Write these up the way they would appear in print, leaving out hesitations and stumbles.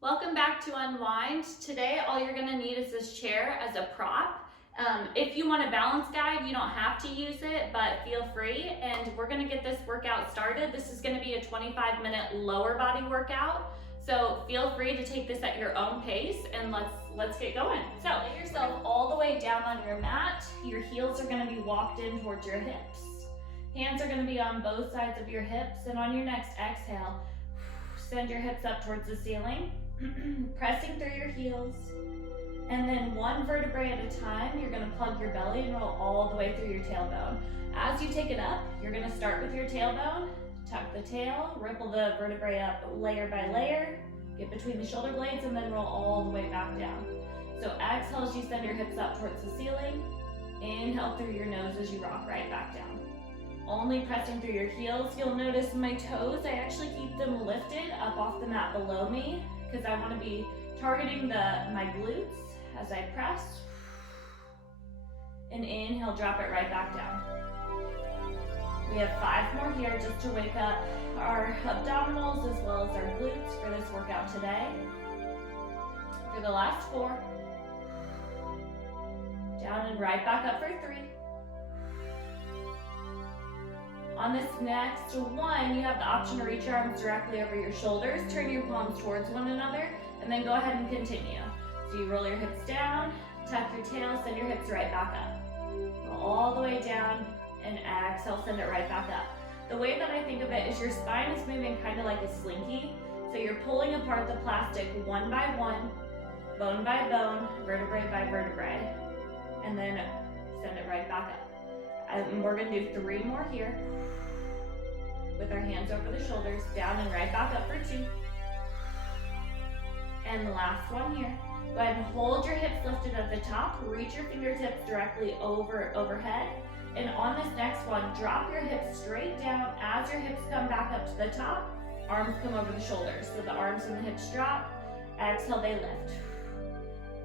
Welcome back to Unwind. Today, all you're gonna need is this chair as a prop. If you want a balance guide, you don't have to use it, but feel free. And we're gonna get this workout started. This is gonna be a 25-minute lower body workout. So feel free to take this at your own pace and let's get going. So lay yourself all the way down on your mat. Your heels are gonna be walked in towards your hips. Hands are gonna be on both sides of your hips, and on your next exhale, send your hips up towards the ceiling. Pressing through your heels, and then one vertebrae at a time, you're gonna plug your belly and roll all the way through your tailbone. As you take it up, you're gonna start with your tailbone, tuck the tail, ripple the vertebrae up layer by layer, get between the shoulder blades, and then roll all the way back down. So exhale as you send your hips up towards the ceiling. Inhale through your nose as you rock right back down. Only pressing through your heels. You'll notice my toes, I actually keep them lifted up off the mat below me, because I want to be targeting my glutes as I press. And inhale, drop it right back down. We have 5 more here just to wake up our abdominals as well as our glutes for this workout today. For the last 4. Down and right back up for 3. On this next one, you have the option to reach your arms directly over your shoulders, turn your palms towards one another, and then go ahead and continue. So you roll your hips down, tuck your tail, send your hips right back up. Go all the way down, and exhale, send it right back up. The way that I think of it is your spine is moving kind of like a slinky. So you're pulling apart the plastic one by one, bone by bone, vertebrae by vertebrae, and then send it right back up. And we're gonna do 3 more here. With our hands over the shoulders, down and right back up for 2. And the last one here. Go ahead and hold your hips lifted at the top, reach your fingertips directly overhead. And on this next one, drop your hips straight down. As your hips come back up to the top, arms come over the shoulders. So the arms and the hips drop, exhale, they lift.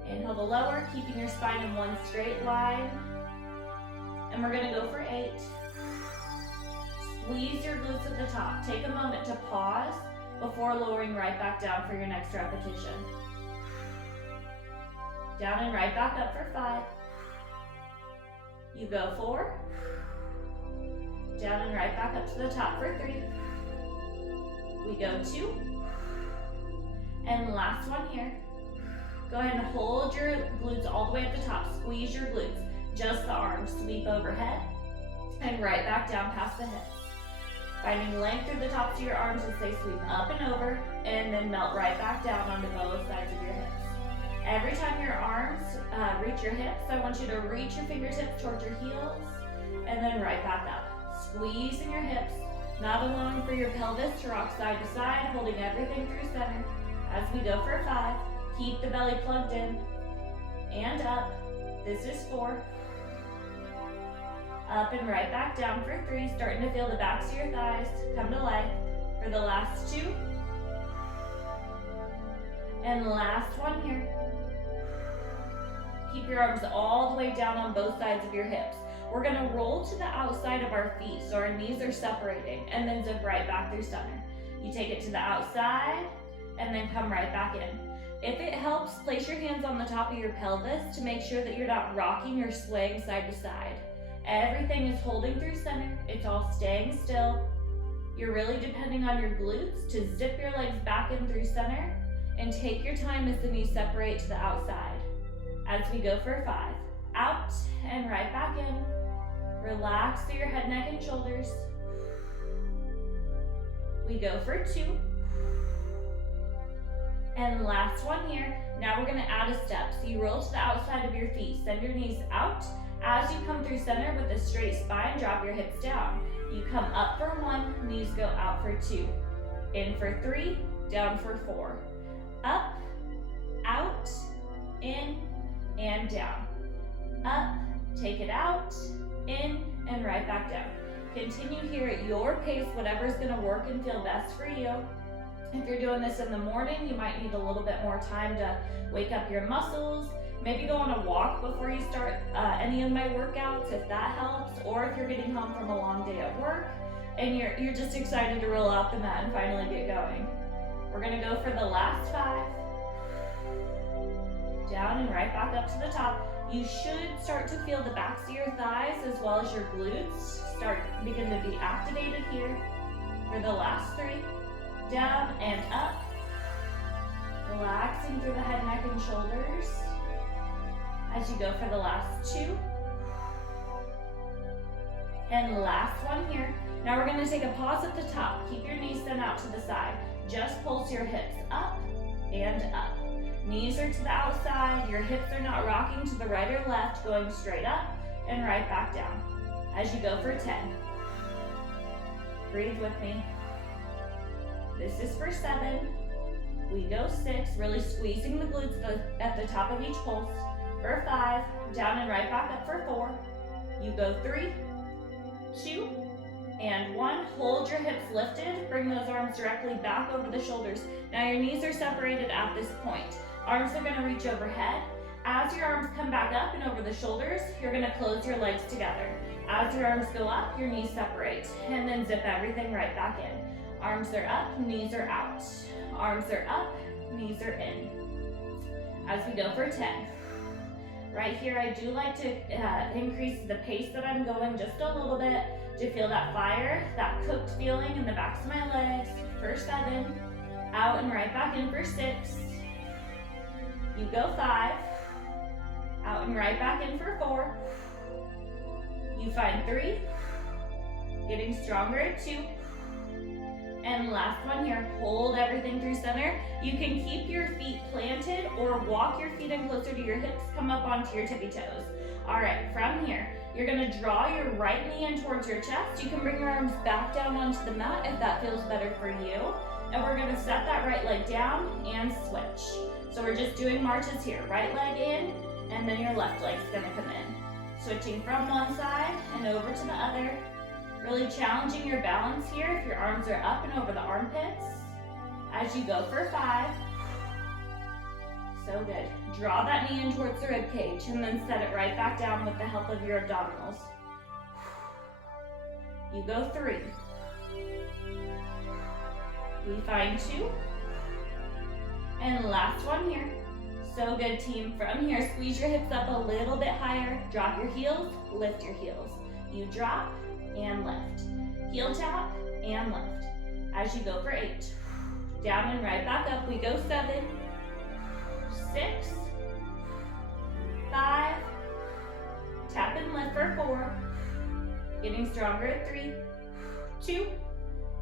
Inhale to lower, keeping your spine in one straight line. And we're gonna go for 8. Squeeze your glutes at the top. Take a moment to pause before lowering right back down for your next repetition. Down and right back up for 5. You go 4. Down and right back up to the top for 3. We go 2. And last one here. Go ahead and hold your glutes all the way at the top. Squeeze your glutes. Just the arms, sweep overhead, and right back down past the hips. Finding length through the tops of your arms as they sweep up and over, and then melt right back down onto both sides of your hips. Every time your arms reach your hips, I want you to reach your fingertips towards your heels, and then right back up. Squeezing your hips, not allowing for your pelvis to rock side to side, holding everything through center. As we go for 5, keep the belly plugged in, and up. This is 4. Up and right back down for 3, starting to feel the backs of your thighs come to life. For the last 2. And last one here. Keep your arms all the way down on both sides of your hips. We're gonna roll to the outside of our feet, so our knees are separating, and then zip right back through center. You take it to the outside, and then come right back in. If it helps, place your hands on the top of your pelvis to make sure that you're not rocking or swaying side to side. Everything is holding through center. It's all staying still. You're really depending on your glutes to zip your legs back in through center, and take your time as the knees separate to the outside. As we go for 5, out and right back in. Relax through your head, neck, and shoulders. We go for 2. And last one here. Now we're gonna add a step. So you roll to the outside of your feet, send your knees out. As you come through center with a straight spine, drop your hips down. You come up for 1, knees go out for 2. In for 3, down for 4. Up, out, in, and down. Up, take it out, in, and right back down. Continue here at your pace, whatever's gonna work and feel best for you. If you're doing this in the morning, you might need a little bit more time to wake up your muscles. Maybe go on a walk before you start any of my workouts if that helps, or if you're getting home from a long day at work and you're just excited to roll out the mat and finally get going. We're gonna go for the last 5. Down and right back up to the top. You should start to feel the backs of your thighs as well as your glutes begin to be activated here. For the last 3, down and up. Relaxing through the head, neck, and shoulders. As you go for the last 2. And last one here. Now we're gonna take a pause at the top. Keep your knees sent out to the side. Just pulse your hips up and up. Knees are to the outside, your hips are not rocking to the right or left, going straight up and right back down. As you go for 10. Breathe with me. This is for 7. We go 6, really squeezing the glutes at the top of each pulse. For 5, down and right back up for 4. You go 3, 2, and 1. Hold your hips lifted. Bring those arms directly back over the shoulders. Now your knees are separated at this point. Arms are going to reach overhead. As your arms come back up and over the shoulders, you're going to close your legs together. As your arms go up, your knees separate. And then zip everything right back in. Arms are up, knees are out. Arms are up, knees are in. As we go for 10. Right here, I do like to increase the pace that I'm going just a little bit to feel that fire, that cooked feeling in the backs of my legs. For 7, out and right back in for 6. You go 5, out and right back in for 4. You find 3, getting stronger at 2. And last one here, hold everything through center. You can keep your feet planted or walk your feet in closer to your hips, come up onto your tippy toes. All right, from here, you're gonna draw your right knee in towards your chest. You can bring your arms back down onto the mat if that feels better for you. And we're gonna set that right leg down and switch. So we're just doing marches here. Right leg in, and then your left leg's gonna come in. Switching from one side and over to the other. Really challenging your balance here if your arms are up and over the armpits. As you go for 5. So good. Draw that knee in towards the rib cage and then set it right back down with the help of your abdominals. You go 3. We find 2. And last one here. So good, team. From here, squeeze your hips up a little bit higher. Drop your heels, lift your heels. You drop and lift. Heel tap and lift. As you go for 8. Down and right back up. We go 7, 6, 5. Tap and lift for 4. Getting stronger at 3, 2,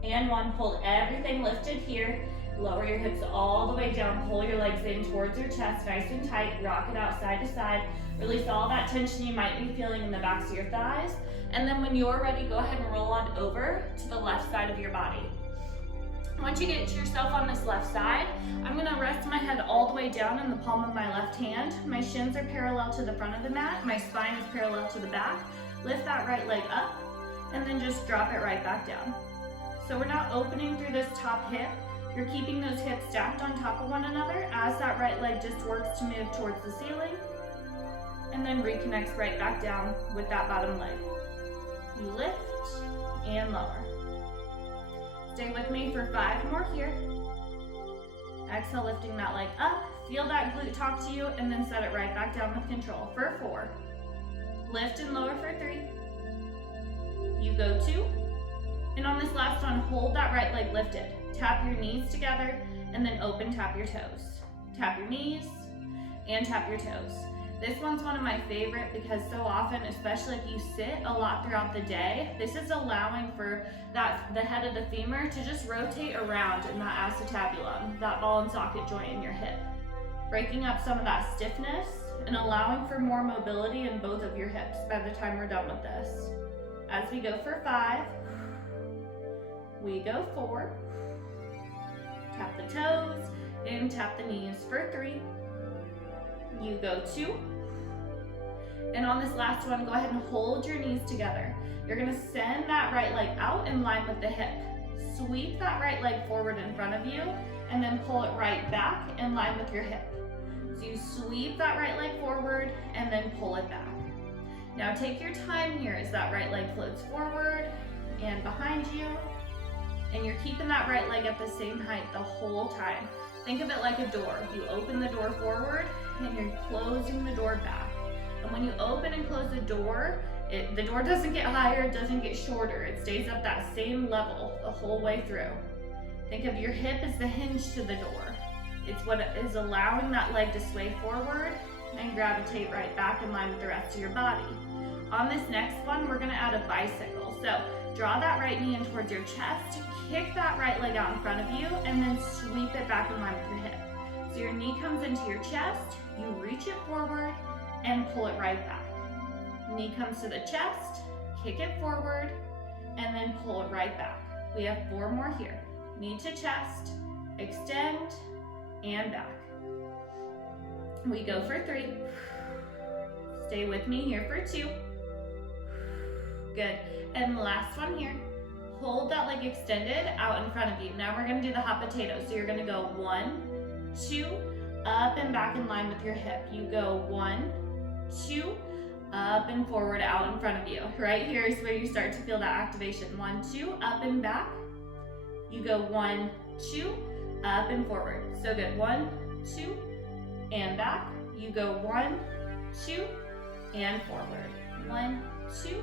and 1. Hold everything lifted here. Lower your hips all the way down. Pull your legs in towards your chest, nice and tight. Rock it out side to side. Release all that tension you might be feeling in the backs of your thighs. And then when you're ready, go ahead and roll on over to the left side of your body. Once you get yourself on this left side, I'm gonna rest my head all the way down in the palm of my left hand. My shins are parallel to the front of the mat. My spine is parallel to the back. Lift that right leg up, and then just drop it right back down. So we're not opening through this top hip. You're keeping those hips stacked on top of one another as that right leg just works to move towards the ceiling, and then reconnects right back down with that bottom leg. You lift and lower. Stay with me for 5 more here. Exhale, lifting that leg up. Feel that glute talk to you, and then set it right back down with control for 4. Lift and lower for 3. You go 2. And on this last one, hold that right leg lifted. Tap your knees together, and then open tap your toes. Tap your knees, and tap your toes. This one's one of my favorite because so often, especially if you sit a lot throughout the day, this is allowing for the head of the femur to just rotate around in that acetabulum, that ball and socket joint in your hip. Breaking up some of that stiffness and allowing for more mobility in both of your hips by the time we're done with this. As we go for 5, we go 4, tap the toes, and tap the knees for 3. You go 2. And on this last one, go ahead and hold your knees together. You're gonna send that right leg out in line with the hip. Sweep that right leg forward in front of you, and then pull it right back in line with your hip. So you sweep that right leg forward, and then pull it back. Now take your time here as that right leg floats forward and behind you. And you're keeping that right leg at the same height the whole time. Think of it like a door. You open the door forward and you're closing the door back. And when you open and close the door doesn't get higher, it doesn't get shorter. It stays at that same level the whole way through. Think of your hip as the hinge to the door. It's what is allowing that leg to sway forward and gravitate right back in line with the rest of your body. On this next one, we're gonna add a bicycle. So draw that right knee in towards your chest, kick that right leg out in front of you, and then sweep it back in line with your hip. So your knee comes into your chest, you reach it forward, and pull it right back. Knee comes to the chest, kick it forward, and then pull it right back. We have 4 more here. Knee to chest, extend, and back. We go for 3. Stay with me here for 2. Good. And last one here. Hold that leg extended out in front of you. Now we're gonna do the hot potato. So you're gonna go 1, 2, up and back in line with your hip. You go 1, 2, up and forward out in front of you. Right here is where you start to feel that activation. 1, 2, up and back. You go 1, 2, up and forward. So good. 1, 2, and back. You go 1, 2, and forward. 1, 2.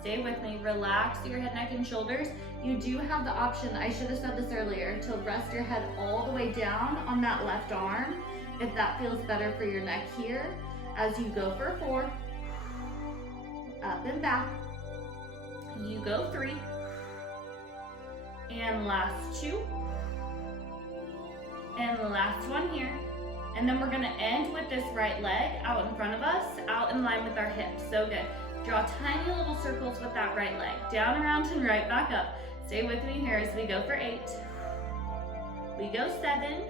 Stay with me. Relax your head, neck, and shoulders. You do have the option, I should have said this earlier, to rest your head all the way down on that left arm if that feels better for your neck here. As you go for 4, up and back. You go 3, and last 2, and the last one here. And then we're gonna end with this right leg out in front of us, out in line with our hips. So good. Draw tiny little circles with that right leg. Down, around, and right back up. Stay with me here as we go for 8. We go 7.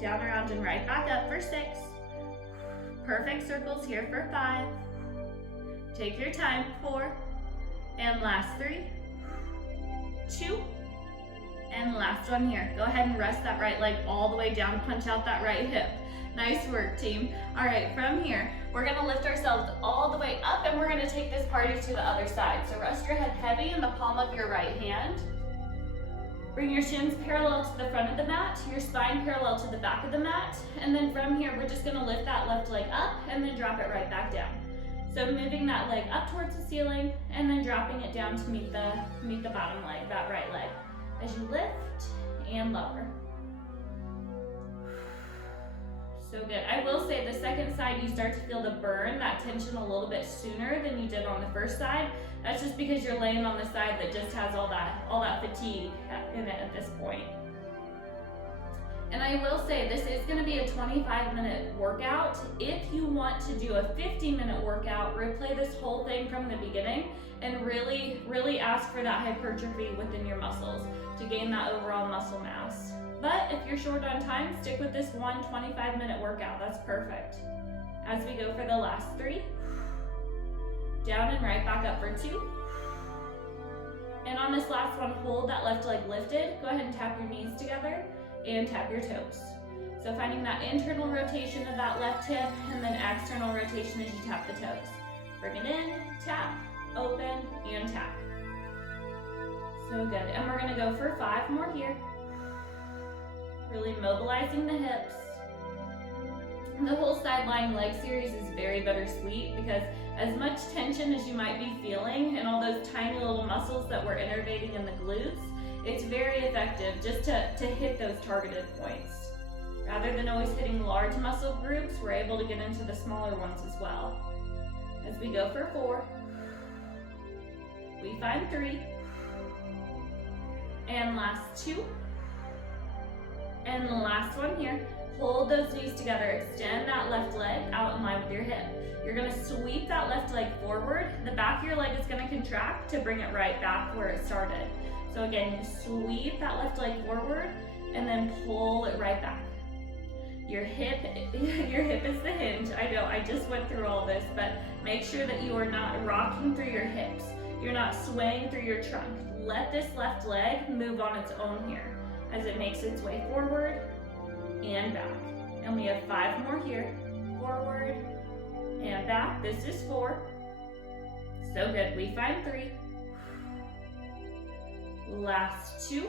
Down, around, and right back up for 6. Perfect circles here for 5. Take your time, 4. And last 3, 2. And last one here. Go ahead and rest that right leg all the way down. Punch out that right hip. Nice work, team. All right, from here, we're gonna lift ourselves all the way up and we're gonna take this party to the other side. So rest your head heavy in the palm of your right hand. Bring your shins parallel to the front of the mat, your spine parallel to the back of the mat. And then from here, we're just gonna lift that left leg up and then drop it right back down. So moving that leg up towards the ceiling and then dropping it down to meet the bottom leg, that right leg. As you lift and lower. So good. I will say the second side, you start to feel the burn, that tension a little bit sooner than you did on the first side. That's just because you're laying on the side that just has all that fatigue in it at this point. And I will say this is gonna be a 25-minute workout. If you want to do a 15-minute workout, replay this whole thing from the beginning and really, really ask for that hypertrophy within your muscles to gain that overall muscle mass. But if you're short on time, stick with this one 25-minute workout. That's perfect. As we go for the last 3, down and right back up for 2. And on this last one, hold that left leg lifted. Go ahead and tap your knees together and tap your toes. So finding that internal rotation of that left hip and then external rotation as you tap the toes. Bring it in, tap, open, and tap. So good. And we're gonna go for 5 more here. Really mobilizing the hips. The whole side lying leg series is very bittersweet because as much tension as you might be feeling and all those tiny little muscles that we're innervating in the glutes, it's very effective just to hit those targeted points. Rather than always hitting large muscle groups, we're able to get into the smaller ones as well. As we go for 4, we find 3, and last 2, and the last one here. Hold those knees together, extend that left leg out in line with your hip. You're gonna sweep that left leg forward. The back of your leg is gonna contract to bring it right back where it started. So again, you sweep that left leg forward and then pull it right back. Your hip is the hinge. I know, I just went through all this, but make sure that you are not rocking through your hips. You're not swaying through your trunk. Let this left leg move on its own here as it makes its way forward and back. And we have 5 more here. Forward and back. This is 4. So good. We find 3. Last 2.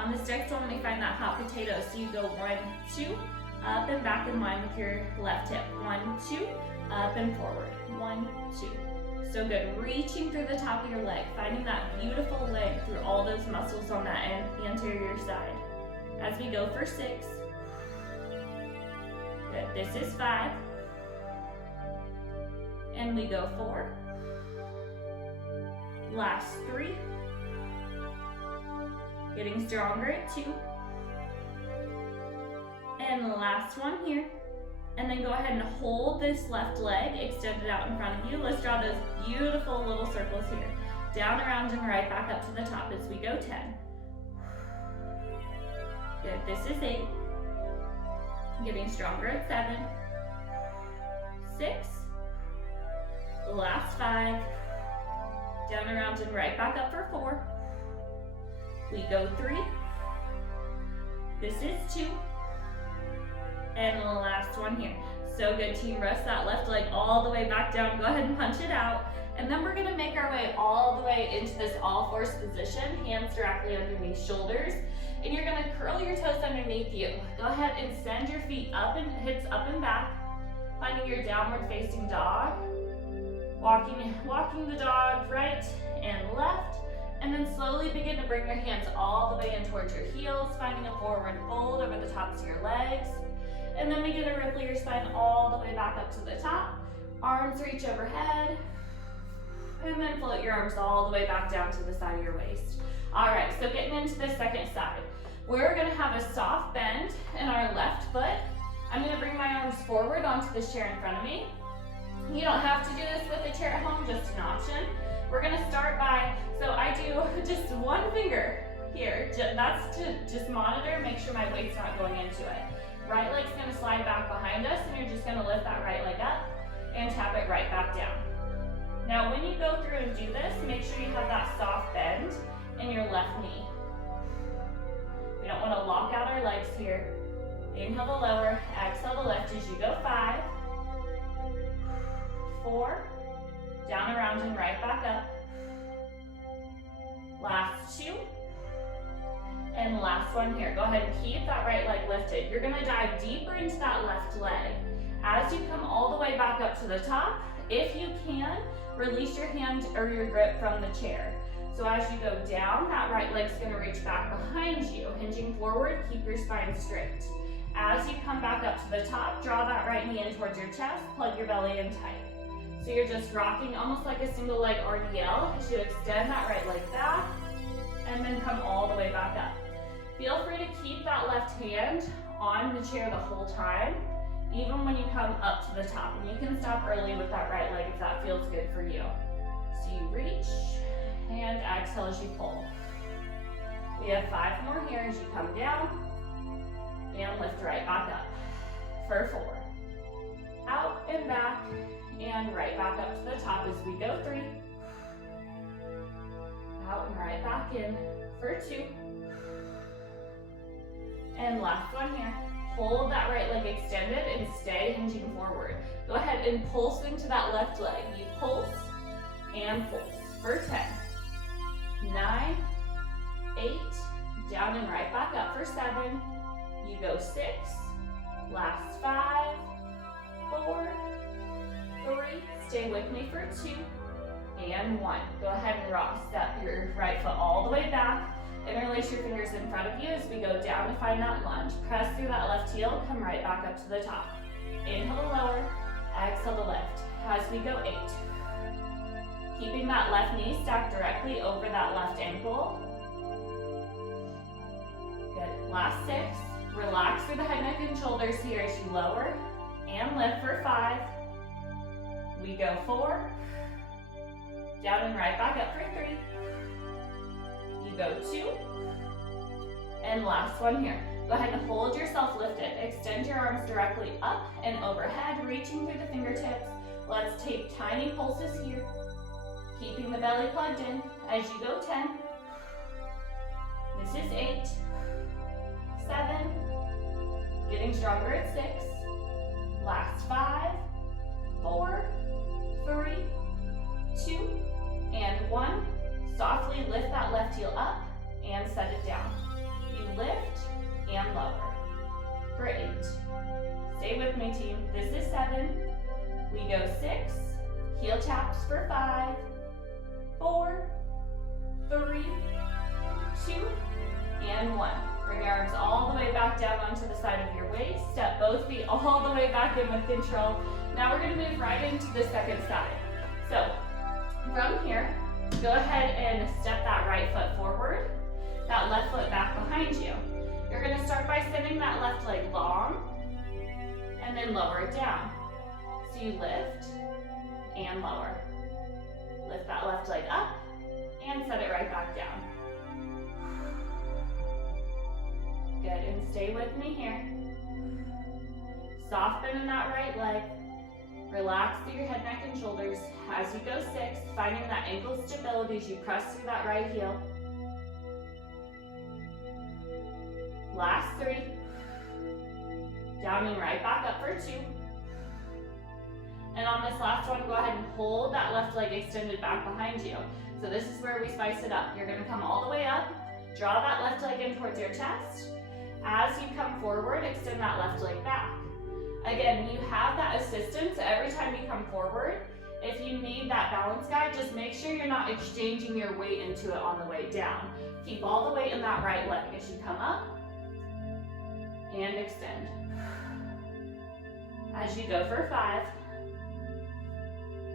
On this next one, we find that hot potato. So you go 1, 2, up and back in line with your left hip. 1, 2, up and forward. 1, 2. So good. Reaching through the top of your leg, finding that beautiful leg through all those muscles on that anterior side. As we go for 6. Good. This is 5. And we go 4. Last 3. Getting stronger at 2. And the last one here. And then go ahead and hold this left leg extended out in front of you. Let's draw those beautiful little circles here. Down, around, and right back up to the top as we go 10. Good, this is 8. Getting stronger at 7. 6. Last 5. Down, around, and right back up for 4. We go 3. This is 2. And the last one here. So good, team. Rest that left leg all the way back down. Go ahead and punch it out. And then we're gonna make our way all the way into this all fours position, hands directly underneath shoulders. And you're gonna curl your toes underneath you. Go ahead and send your feet up and hips up and back. Finding your downward facing dog. Walking the dog right and left. And then slowly begin to bring your hands all the way in towards your heels, finding a forward fold over the tops of your legs. And then begin to ripple your spine all the way back up to the top. Arms reach overhead. And then float your arms all the way back down to the side of your waist. All right, so getting into the second side. We're gonna have a soft bend in our left foot. I'm gonna bring my arms forward onto this chair in front of me. You don't have to do this with a chair at home, just an option. We're gonna start by, so I do just one finger here. That's to just monitor, make sure my weight's not going into it. Right leg's gonna slide back behind us, and you're just gonna lift that right leg up and tap it right back down. Now when you go through and do this, make sure you have that soft bend in your left knee. We don't wanna lock out our legs here. Inhale to lower, exhale to lift as you go 5, 4, down, around, and right back up. Last 2. And last one here. Go ahead and keep that right leg lifted. You're gonna dive deeper into that left leg. As you come all the way back up to the top, if you can, release your hand or your grip from the chair. So as you go down, that right leg's gonna reach back behind you. Hinging forward, keep your spine straight. As you come back up to the top, draw that right knee in towards your chest, plug your belly in tight. So you're just rocking almost like a single leg RDL as you extend that right leg back and then come all the way back up. Feel free to keep that left hand on the chair the whole time, even when you come up to the top. And you can stop early with that right leg if that feels good for you. So you reach and exhale as you pull. We have 5 more here as you come down and lift right back up for 4. Out and back and right back up to the top as we go 3. Out and right back in for 2. And last one here. Hold that right leg extended and stay hinging forward. Go ahead and pulse into that left leg. You pulse and pulse for 10, 9, 8, down and right back up for 7. You go 6, last 5, 4, 3, stay with me for 2, and 1. Go ahead and rock. Step your right foot all the way back. Interlace your fingers in front of you as we go down to find that lunge. Press through that left heel, come right back up to the top. Inhale to lower, exhale to lift. As we go 8. Keeping that left knee stacked directly over that left ankle. Good. Last 6. Relax through the head, neck, and shoulders here as you lower and lift for 5. We go 4. Down and right back up for 3. You go 2. And last one here. Go ahead and hold yourself lifted. Extend your arms directly up and overhead, reaching through the fingertips. Let's take tiny pulses here. Keeping the belly plugged in as you go 10. This is 8. 7. Getting stronger at 6. Last 5. 4. 3. 2. And 1. Softly lift that left heel up and set it down. You lift and lower for 8. Stay with me, team. This is 7. We go 6, heel taps for 5, 4, 3, 2, and 1. Bring your arms all the way back down onto the side of your waist. Step both feet all the way back in with control. Now we're going to move right into the second side. So from here, go ahead and step that right foot forward, that left foot back behind you. You're going to start by sending that left leg long and then lower it down. So you lift and lower. Lift that left leg up and set it right back down. Good, and stay with me here. Soft bend in that right leg. Relax through your head, neck, and shoulders. As you go 6, finding that ankle stability as you press through that right heel. Last 3. Down and right back up for 2. And on this last one, go ahead and hold that left leg extended back behind you. So this is where we spice it up. You're gonna come all the way up, draw that left leg in towards your chest. As you come forward, extend that left leg back. Again, you have that assistance every time you come forward. If you need that balance guide, just make sure you're not exchanging your weight into it on the way down. Keep all the weight in that right leg as you come up and extend. As you go for 5,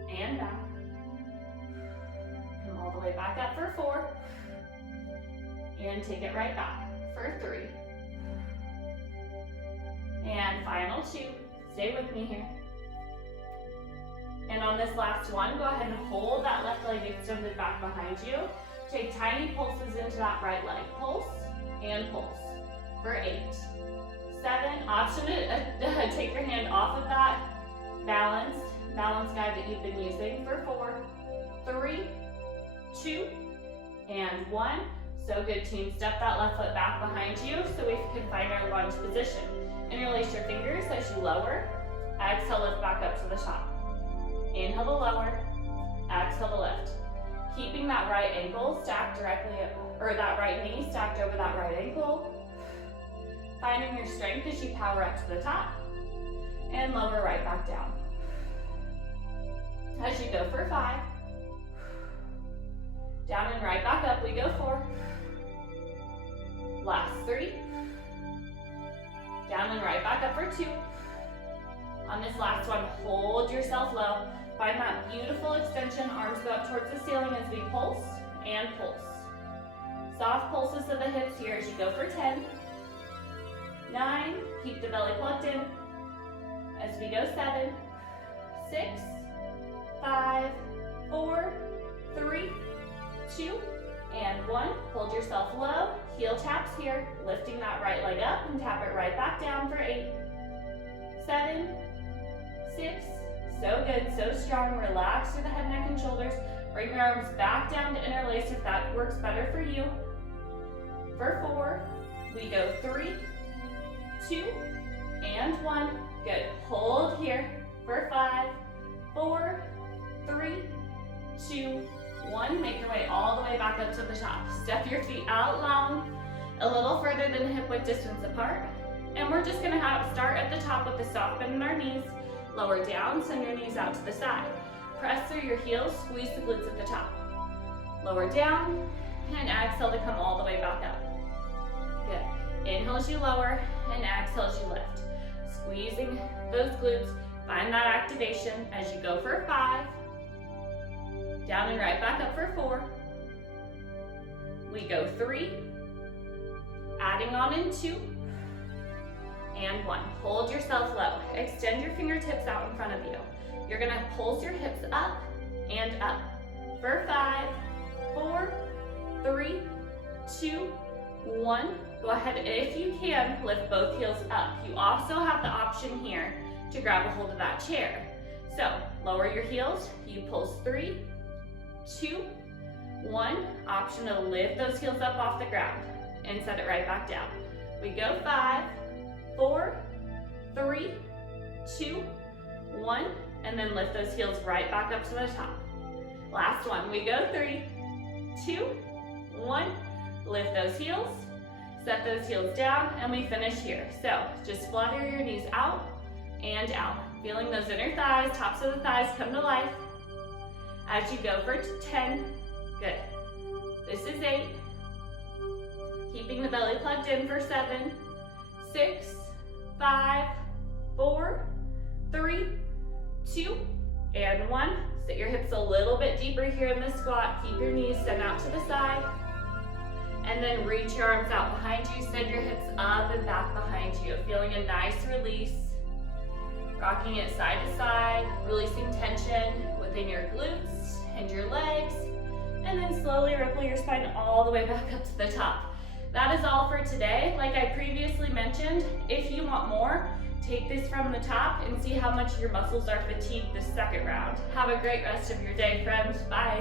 and back. Come all the way back up for 4, and take it right back for 3. And final 2, stay with me here. And on this last one, go ahead and hold that left leg extended back behind you. Take tiny pulses into that right leg. Pulse and pulse for 8, 7. Option to take your hand off of that balance guide that you've been using for 4, 3, 2, and 1. So good, team. Step that left foot back behind you so we can find our lunge position. Interlace your fingers as you lower. Exhale, lift back up to the top. Inhale to lower. Exhale to lift. Keeping that right ankle stacked directly up, or that right knee stacked over that right ankle. Finding your strength as you power up to the top. And lower right back down. As you go for 5. Down and right back up, we go 4. Last 3. Down and right back up for 2. On this last one, hold yourself low. Find that beautiful extension. Arms go up towards the ceiling as we pulse and pulse. Soft pulses of the hips here as you go for 10. 9. Keep the belly plugged in. As we go 7, 6, 5, 4, 3, 2, and 1. Hold yourself low. Heel taps here, lifting that right leg up and tap it right back down for 8, 7, 6. So good, so strong. Relax through the head, neck, and shoulders. Bring your arms back down to interlace if that works better for you. For 4, we go 3, 2, and 1. Good. Hold here for 5, 4, 3, 2, 1. Make your way all the way back up to the top. Step your feet out long, a little further than hip width distance apart. And we're just gonna start at the top with the soft bend in our knees. Lower down, send your knees out to the side. Press through your heels, squeeze the glutes at the top. Lower down, and exhale to come all the way back up. Good. Inhale as you lower, and exhale as you lift. Squeezing those glutes. Find that activation as you go for 5. Down and right back up for 4. We go 3. Adding on in 2. And 1. Hold yourself low. Extend your fingertips out in front of you. You're gonna pulse your hips up and up. For 5, 4, 3, 2, 1. Go ahead, if you can, lift both heels up. You also have the option here to grab a hold of that chair. So lower your heels, you pulse 3, 2, 1. Option to lift those heels up off the ground and set it right back down. We go 5, 4, 3, 2, 1, and then lift those heels right back up to the top. Last one, we go 3, 2, 1, lift those heels, Set those heels down, and we finish here. So just flutter your knees out and out. Feeling those inner thighs, tops of the thighs come to life. As you go for 10, good. This is 8. Keeping the belly plugged in for 7, 6, 5, 4, 3, 2, and 1. Sit your hips a little bit deeper here in the squat. Keep your knees sent out to the side. And then reach your arms out behind you. Send your hips up and back behind you. Feeling a nice release. Rocking it side to side. Releasing tension within your glutes and your legs. And then slowly ripple your spine all the way back up to the top. That is all for today. Like I previously mentioned, if you want more, take this from the top and see how much your muscles are fatigued this second round. Have a great rest of your day, friends. Bye.